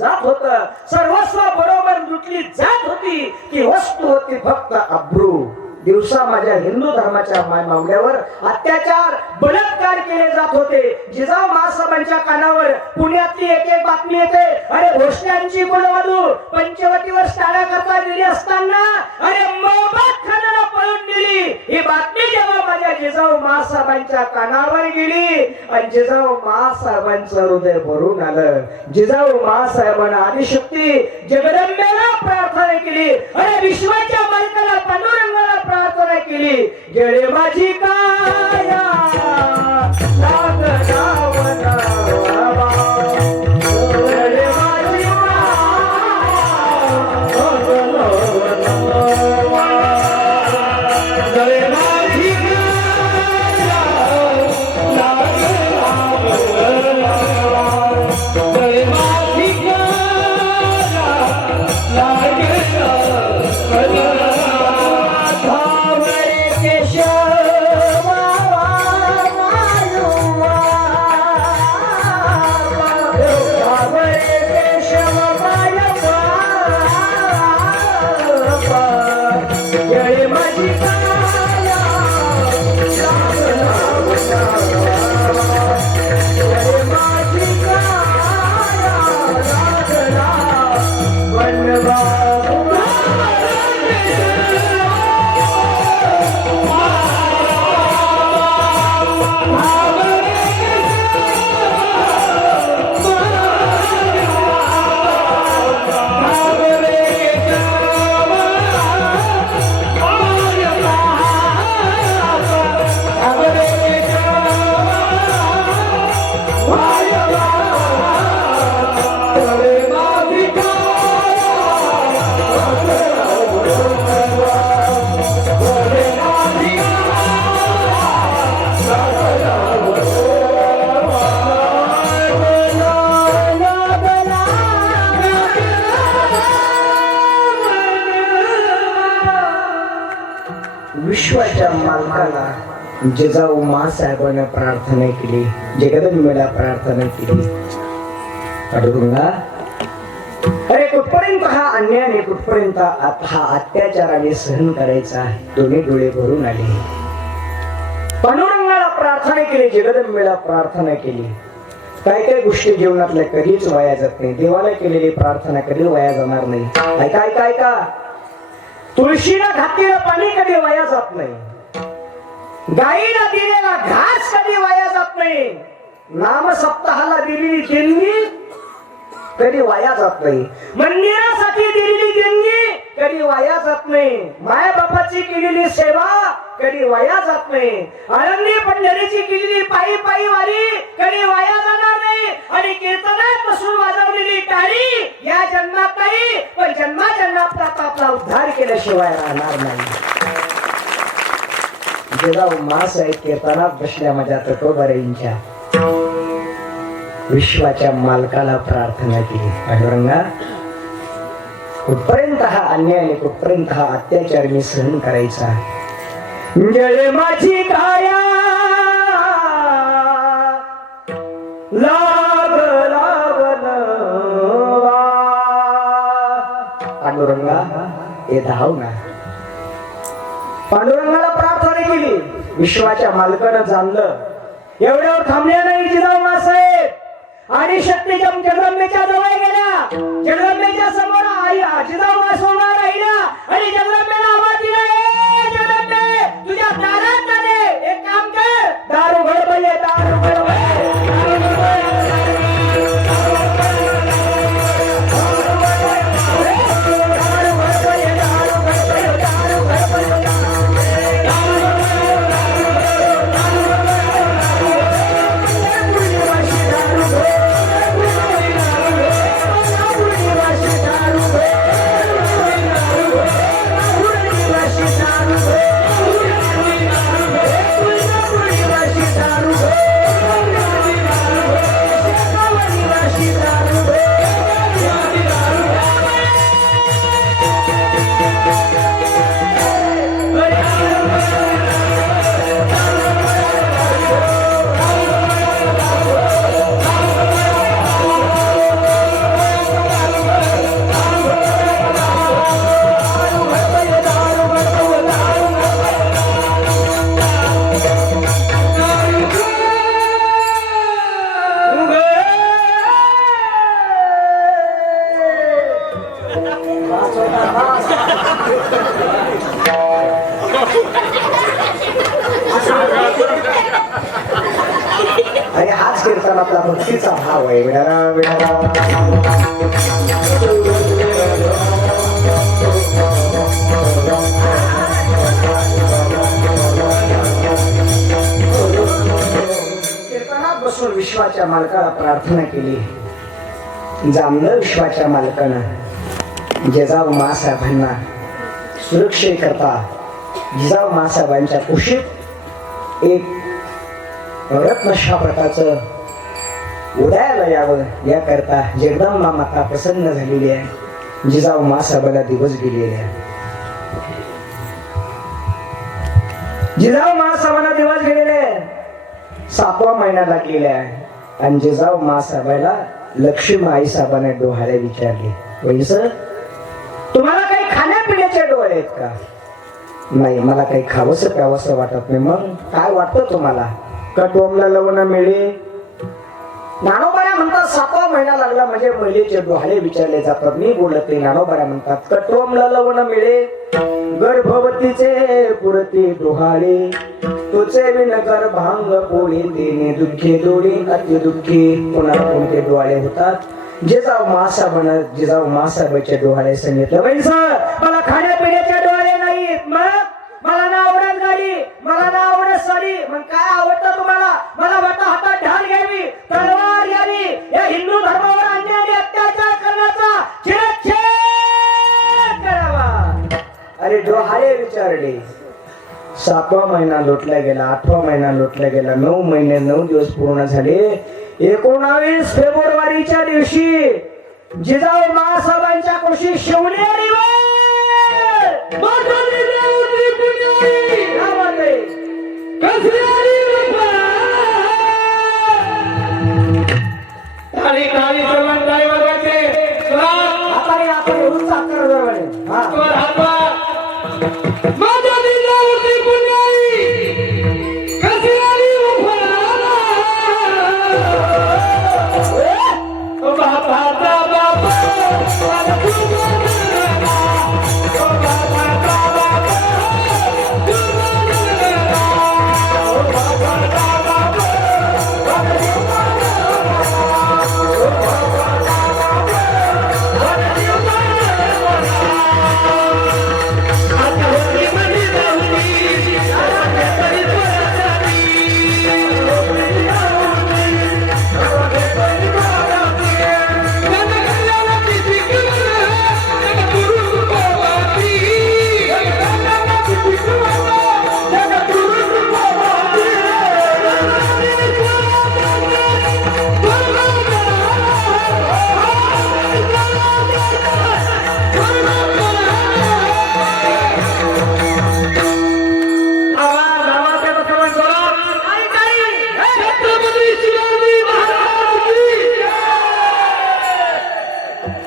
जात होतं, सर्वस्व बरोबर लुटली जात होती, की वस्तू होती फक्त अब्रू. दिवसा माझ्या हिंदू धर्माच्या मावल्यावर अत्याचार बलात्कार केले जात होते. जिजाऊ महासाहेबांच्या कानावर पुण्यातली एक एक बातमी येते. अरे भोसल्यांची कुलवधू पंचवटीवर टाळ्या करता गेली असताना अरे मोहम्मद खानाला पळून गेली. ही बातमी जेव्हा माझ्या जिजाऊ महासाहेबांच्या कानावर गेली आणि जिजाऊ महासाहेबांचं हृदय भरून आलं. जिजाऊ महासाहेबांना आदिशक्ती जगदंबेला प्रार्थना केली. अरे विश्वाच्या मालकाला पांडुरंगाला प्रार्थना केली. गेले माझी काया लाग रावणा बाबा, गेले माझी विश्वाच्या मालकाला जिजाऊ मासाहेबांना प्रार्थना केली. जगदंबेला प्रार्थना केली. पांडुरंगा, अरे कुठपर्यंत हा अन्याय आणि कुठपर्यंत हा अत्याचार आणि सहन करायचा. दोन्ही डोळे भरून आले. पांडुरंगाला प्रार्थना केली, जगदंबेला प्रार्थना केली. काय काय गोष्टी जीवनातल्या कधीच वाया जात नाही. देवाला केलेली प्रार्थना कधी वाया जाणार नाही. ऐका ऐका ऐका, तुळशीला घातलेलं पाणी कधी वाया जात नाही. गाईला दिलेला घास कधी वाया जात नाही. नाम सप्ताहाला दिलेली देणगी कधी वाया जात नाही. मंदिरासाठी दिलेली देणगी कधी वाया जात नाही. माया बापाची केलेली सेवा कधी वाया जात नाही. आळंदी पंढरीची केलेली पायी पायी वारी कधी वाया जाणार नाही. आणि कीर्तनात बसून वाजवलेली टाळी या जन्मात नाही, पण जन्माजन्मात आपला उद्धार केल्याशिवाय राहणार नाही. जिजाऊ मासाहेब कीर्तनात बसल्या माझ्या तुकोबाराईंच्या विश्वाच्या मालकाला प्रार्थना केली. पांडुरंगा, कुठपर्यंत हा अन्याय आणि कुठपर्यंत हा अत्याचार मी सहन करायचा. जय माझी काया लाग लावण. पांडुरंगा, हे धाव ना. पांडुरंगाला प्रार्थना केली. विश्वाच्या मालकानं जाणलं. एवढ्यावर थांबल्या नाही जिजाऊ मासाहेब आणि शक्तीच्या जगदंबेच्या जवळ गेल्या. जगदंबेच्या समोर आई जिजाऊ मासाहेब राहिल्या आणि जगदंबेला आवाज दिला, ए जगदंबे, तुझ्या दारात आले, एक काम कर, दार उघड बाई, दार उघड बाई. आणि हाच कीर्तन आपला भक्तीचा भाव आहे. विडारा विडारा कीर्तनात बसून विश्वाच्या मालकाला प्रार्थना केली. जामलं विश्वाच्या मालकानं जिजाऊ मासाहेबांना सुरक्षेकरता जिजाऊ मासाहेबांच्या कुशीत एक रत्नशापटाचं उदयाला यावं याकरता जगदंबा माता प्रसन्न झालेली आहे. जिजाऊ मासाहेबाला दिवस गेलेले आहे. जिजाऊ मासाहेबांना दिवस गेलेले आहे. 7वा महिना लागलेला आहे. आणि जिजाऊ मासाहेबाला लक्ष्मी आई साहेबांना डोहाळे विचारले, वैसर तुम्हाला काही खाण्यापिण्याचे डोळे आहेत का? नाही, मला काही खावंसं प्यावंसं वाटत नाही. मग काय वाटतं तुम्हाला? कटोमला लवण मिळे. नानोबाऱ्या म्हणतात 7वा महिना लागला म्हणजे महिलेचे डोहाळे विचारले जातात. मी बोलत नाही. नानोबाऱ्या म्हणतात कटोमला लवण मिळे, गर्भवतीचे पुरती डोहाळे, तुझे विनगर भांग पोळी देणे दुःखे डोळे अति दुःखी. कोणाला कोणते डोहाळे होतात? जिजाऊ मासाहेबांना जिजाऊ मासाहेबांचे डोहाळे सांगितलं, बाई सर मला खाण्यापिण्याचे डोहाळे नाहीत. मग मला ना आवडत गाडी, मला ना आवडत साडी. मग काय आवडतं तुम्हाला? मला वाटतं हातात ढाल घ्यावी, तलवार घ्यावी, या हिंदू धर्मावर अन्याय आणि अत्याचार करण्याचा शिरच्छेद करावा. अरे डोहाळे विचारले. 7वा महिना लोटला गेला, 8वा महिना लोटला गेला, 9 महिने 9 दिवस पूर्ण झाले. 19 फेब्रुवारीच्या दिवशी जिजाऊ मासाहेबांच्या कुशी शिवनेरीवर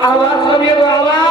आवाज